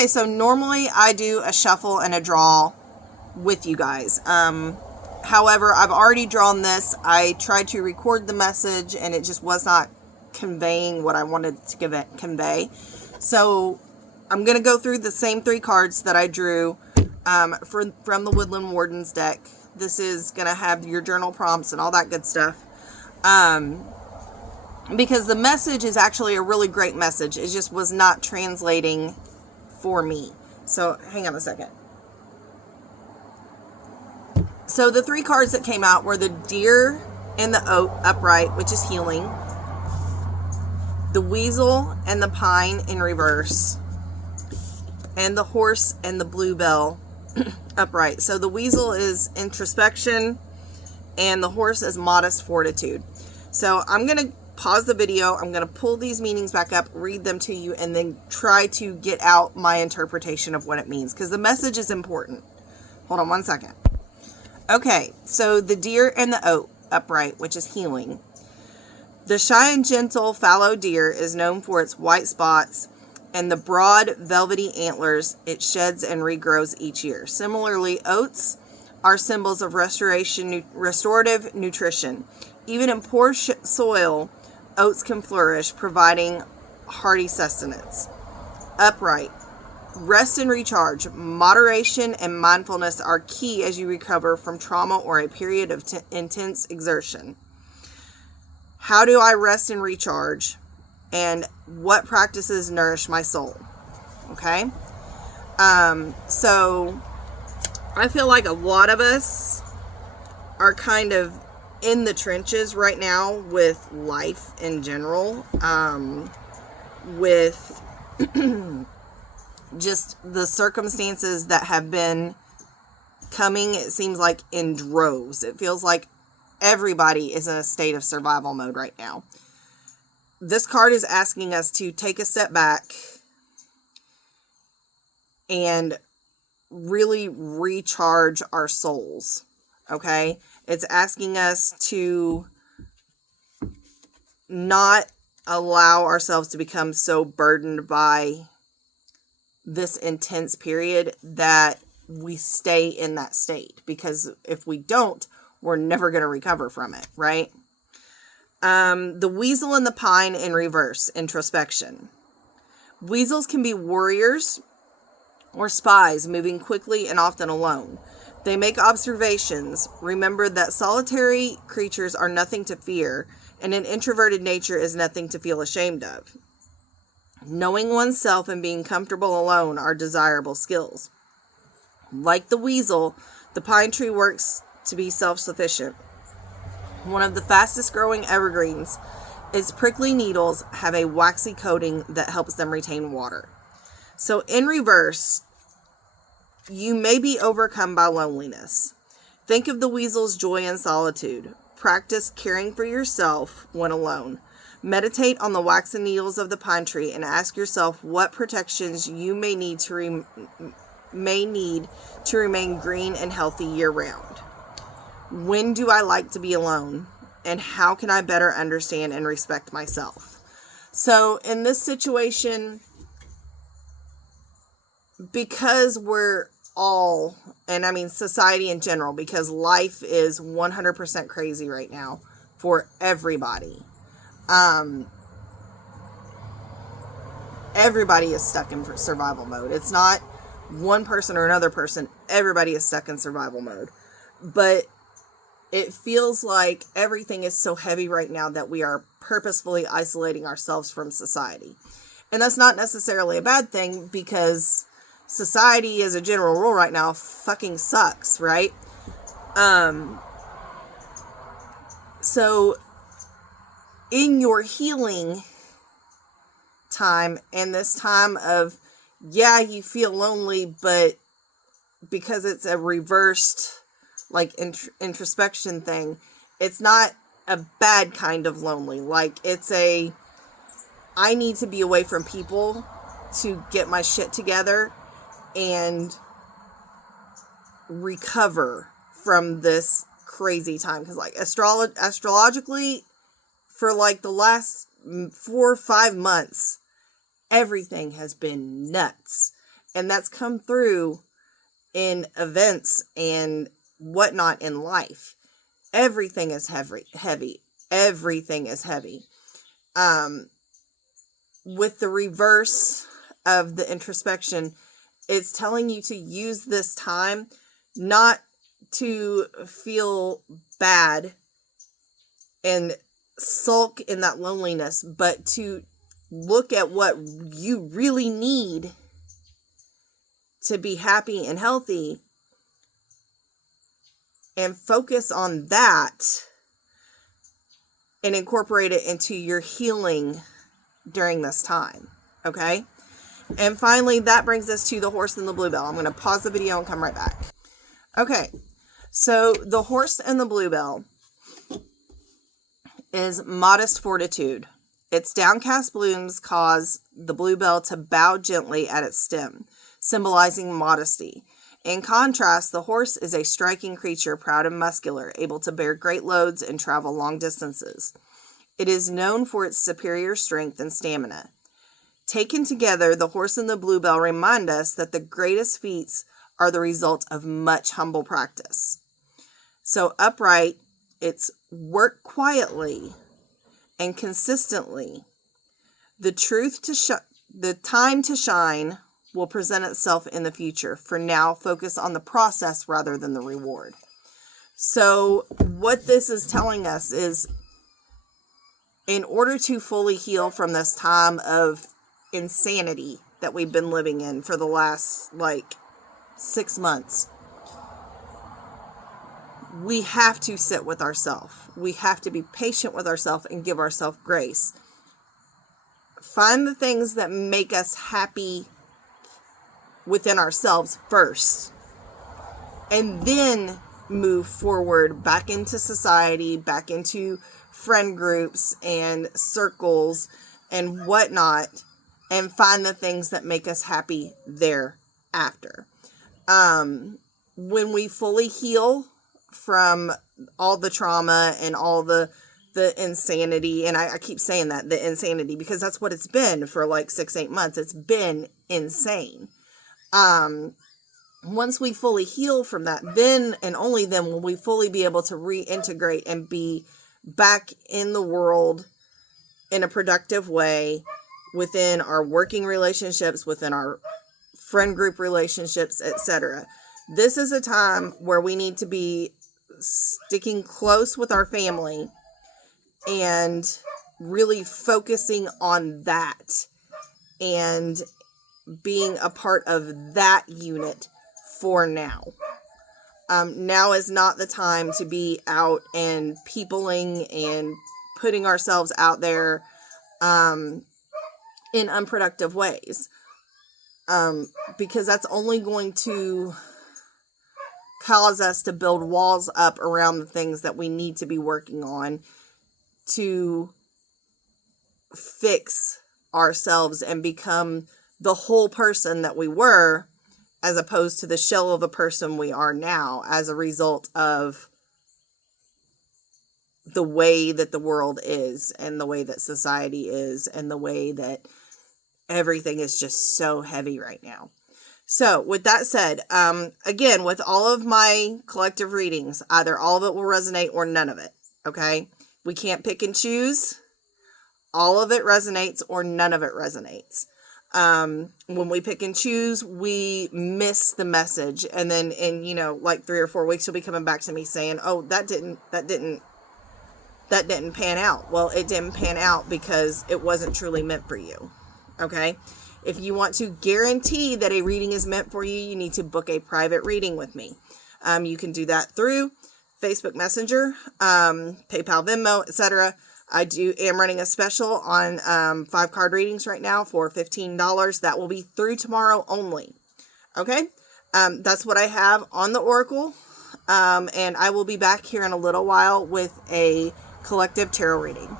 Okay, so normally I do a shuffle and a draw with you guys. However, I've already drawn this. I tried to record the message and it just was not conveying what I wanted to convey. So I'm going to go through the same 3 cards that I drew from the Woodland Wardens deck. This is going to have your journal prompts and all that good stuff. Because the message is actually a really great message. It just was not translating for me. So hang on a second. So the 3 cards that came out were the Deer and the Oak upright, which is healing. The Weasel and the Pine in reverse. And the Horse and the Bluebell upright. So the Weasel is introspection and the Horse is modest fortitude. So I'm going to pause the video. I'm going to pull these meanings back up, read them to you, and then try to get out my interpretation of what it means, because the message is important. Hold on one second. Okay, so the Deer and the Oak upright, which is healing. The shy and gentle fallow deer is known for its white spots and the broad velvety antlers it sheds and regrows each year. Similarly, oats are symbols of restorative nutrition. Even in poor soil, oats can flourish, providing hearty sustenance. Upright. Rest and recharge. Moderation and mindfulness are key as you recover from trauma or a period of intense exertion. How do I rest and recharge? And what practices nourish my soul? Okay? So I feel like a lot of us are kind of in the trenches right now with life in general, with just the circumstances that have been coming, it seems like in droves. It feels like everybody is in a state of survival mode right now. This card is asking us to take a step back and really recharge our souls. Okay? It's asking us to not allow ourselves to become so burdened by this intense period that we stay in that state. Because if we don't, we're never going to recover from it, right? The Weasel and the Pine in reverse, introspection. Weasels can be warriors or spies, moving quickly and often alone. They make observations. Remember that solitary creatures are nothing to fear, and an introverted nature is nothing to feel ashamed of. Knowing oneself and being comfortable alone are desirable skills. Like the weasel, the pine tree works to be self-sufficient. One of the fastest growing evergreens, its prickly needles have a waxy coating that helps them retain water. So in reverse, you may be overcome by loneliness. Think of the weasel's joy in solitude. Practice caring for yourself when alone. Meditate on the waxen needles of the pine tree and ask yourself what protections you may need to remain green and healthy year-round. When do I like to be alone? And how can I better understand and respect myself? So in this situation, because we're all, and I mean society in general, because life is 100% crazy right now for everybody. Everybody is stuck in survival mode. It's not one person or another person. Everybody is stuck in survival mode. But it feels like everything is so heavy right now that we are purposefully isolating ourselves from society. And that's not necessarily a bad thing, because society as a general rule right now fucking sucks, right? So in your healing time and this time of, yeah, you feel lonely, but because it's a reversed like introspection thing, it's not a bad kind of lonely. Like, it's a, I need to be away from people to get my shit together and recover from this crazy time. Because like astrologically, for like the last 4 or 5 months, everything has been nuts. And that's come through in events and whatnot in life. Everything is heavy. Everything is heavy. With the reverse of the introspection, it's telling you to use this time not to feel bad and sulk in that loneliness, but to look at what you really need to be happy and healthy and focus on that and incorporate it into your healing during this time. Okay? And finally, that brings us to the horse and the bluebell. I'm going to pause the video and come right back. Okay. So the horse and the bluebell is modest fortitude. Its downcast blooms cause the bluebell to bow gently at its stem, symbolizing modesty. In contrast, the horse is a striking creature, proud and muscular, able to bear great loads and travel long distances. It is known for its superior strength and stamina. Taken together, the horse and the bluebell remind us that the greatest feats are the result of much humble practice. So upright, it's work quietly and consistently. The time to shine will present itself in the future. For now, focus on the process rather than the reward. So what this is telling us is, in order to fully heal from this time of insanity that we've been living in for the last 6 months, we have to sit with ourselves. We have to be patient with ourselves and give ourselves grace. Find the things that make us happy within ourselves first, and then move forward back into society, back into friend groups and circles and whatnot, and find the things that make us happy thereafter. When we fully heal from all the trauma and all the insanity, and I keep saying that, the insanity, because that's what it's been for 6-8 months. It's been insane. Once we fully heal from that, then and only then will we fully be able to reintegrate and be back in the world in a productive way, within our working relationships, within our friend group relationships, etc. This is a time where we need to be sticking close with our family and really focusing on that and being a part of that unit for now. Now is not the time to be out and peopling and putting ourselves out there in unproductive ways, because that's only going to cause us to build walls up around the things that we need to be working on to fix ourselves and become the whole person that we were, as opposed to the shell of the person we are now, as a result of the way that the world is and the way that society is and the way that everything is just so heavy right now. So with that said, again, with all of my collective readings, either all of it will resonate or none of it. Okay. We can't pick and choose. All of it resonates or none of it resonates. When we pick and choose, we miss the message. And then in, 3 or 4 weeks, you'll be coming back to me saying, oh, that didn't pan out. Well, it didn't pan out because it wasn't truly meant for you. Okay. If you want to guarantee that a reading is meant for you, you need to book a private reading with me. You can do that through Facebook Messenger, PayPal, Venmo, etc. I am running a special on 5-card readings right now for $15. That will be through tomorrow only. Okay? That's what I have on the Oracle. And I will be back here in a little while with a collective tarot reading.